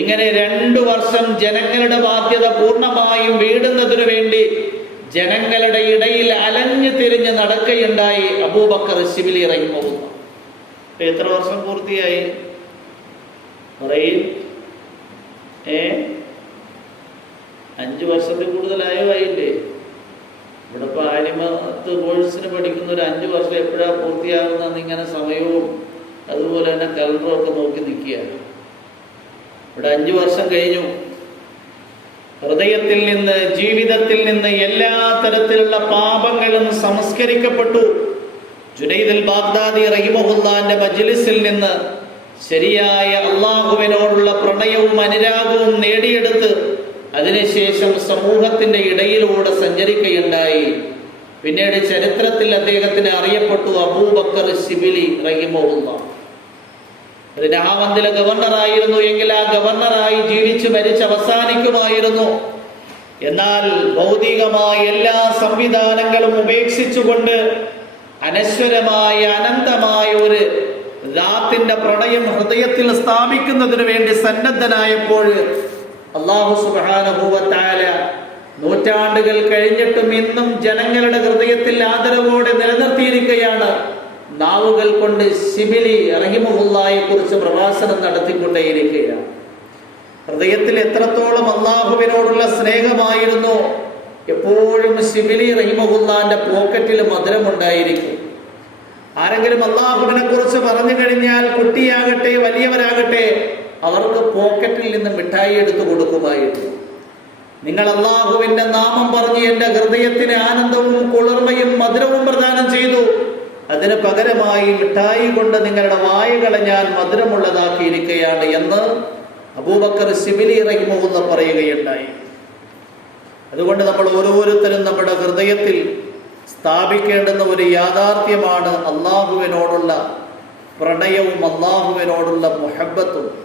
ഇങ്ങനെ 2 വർഷം ജനങ്ങളുടെ ബാധ്യത പൂർണ്ണമായും വീടുന്നതിനു വേണ്ടി ജനങ്ങളുടെ ഇടയിൽ അലഞ്ഞു തിരിഞ്ഞ് നടക്കുകയുണ്ടായി അബൂബക്കർ ശിബിലി റഹിമഹുല്ലാഹ്. എത്ര വർഷം പൂർത്തിയായി? 5 വർഷത്തിൽ കൂടുതലായോ ആയില്ലേ? ഇവിടെ ഇപ്പൊ ആലിമത്ത് കോഴ്സിന് പഠിക്കുന്ന ഒരു 5 വർഷം എപ്പോഴാ പൂർത്തിയാകുന്ന ഇങ്ങനെ സമയവും അതുപോലെ തന്നെ കലണ്ടറും ഒക്കെ നോക്കി നിൽക്കുക. ഇവിടെ 5 വർഷം കഴിഞ്ഞു. ഹൃദയത്തിൽ നിന്ന്, ജീവിതത്തിൽ നിന്ന് എല്ലാ തരത്തിലുള്ള പാപങ്ങളും സംസ്കരിക്കപ്പെട്ടു. ജുനൈദുൽ ബാഗ്ദാദി റഹിമഹുല്ലാന്റെ മജ്ലിസിൽ നിന്ന് ശരിയായ അള്ളാഹുവിനോടുള്ള പ്രണയവും അനുരാഗവും നേടിയെടുത്ത് അതിനുശേഷം സമൂഹത്തിന്റെ ഇടയിലൂടെ സഞ്ചരിക്കുകയുണ്ടായി. പിന്നീട് ചരിത്രത്തിൽ അദ്ദേഹത്തിന് അറിയപ്പെട്ടു അബൂബക്കർ ശിബിലി റഹിമഹുല്ലാഹ്. അത് നഹാബന്ദിലെ ഗവർണറായിരുന്നു എങ്കിൽ ആ ഗവർണറായി ജീവിച്ച് മരിച്ച് അവസാനിക്കുമായിരുന്നു. എന്നാൽ ഭൗതികമായ എല്ലാ സംവിധാനങ്ങളും ഉപേക്ഷിച്ചുകൊണ്ട് അനശ്വരമായ അനന്തമായ ഒരു ദാത്തിന്റെ പ്രണയം ഹൃദയത്തിൽ സ്ഥാപിക്കുന്നതിന് വേണ്ടി സന്നദ്ധനായപ്പോൾ അല്ലാഹു സുബ്ഹാനഹു വ തആല നൂറ്റാണ്ടുകൾ കഴിഞ്ഞിട്ടും ഇന്നും ജനങ്ങളുടെ ഹൃദയത്തിൽ ആദരവോടെ നിലനിർത്തിയിരിക്കുകയാണ്. നാവുകൾ കൊണ്ട് ശിബിലി റഹിമഹുല്ലാഹിയെ കുറിച്ച് പ്രഭാഷണം നടത്തിക്കൊണ്ടേയിരിക്കുകയാണ്. ഹൃദയത്തിൽ എത്രത്തോളം അള്ളാഹുവിനോടുള്ള സ്നേഹമായിരുന്നു. എപ്പോഴും ശിബിലി റഹിമഹുല്ലാന്റെ പോക്കറ്റിൽ മധുരമുണ്ടായിരിക്കും. ആരെങ്കിലും അള്ളാഹുവിനെ കുറിച്ച് പറഞ്ഞു കഴിഞ്ഞാൽ കുട്ടിയാകട്ടെ വലിയവരാകട്ടെ അവർക്ക് പോക്കറ്റിൽ നിന്ന് മിഠായി എടുത്തു കൊടുക്കുമായിരുന്നു. നിങ്ങൾ അള്ളാഹുവിന്റെ നാമം പറഞ്ഞ് എന്റെ ഹൃദയത്തിന് ആനന്ദവും കുളിർമയും മധുരവും പ്രദാനം ചെയ്തു, അതിന് പകരമായി മിഠായി കൊണ്ട് നിങ്ങളുടെ വായകളെ ഞാൻ മധുരമുള്ളതാക്കിയിരിക്കുകയാണ് എന്ന് അബൂബക്കർ ശിബിലി റഹിമഹുല്ലാഹ് പറയുകയുണ്ടായി. അതുകൊണ്ട് നമ്മൾ ഓരോരുത്തരും നമ്മുടെ ഹൃദയത്തിൽ സ്ഥാപിക്കേണ്ടുന്ന ഒരു യാഥാർത്ഥ്യമാണ് അള്ളാഹുവിനോടുള്ള പ്രണയവും അള്ളാഹുവിനോടുള്ള മുഹബ്ബത്തും.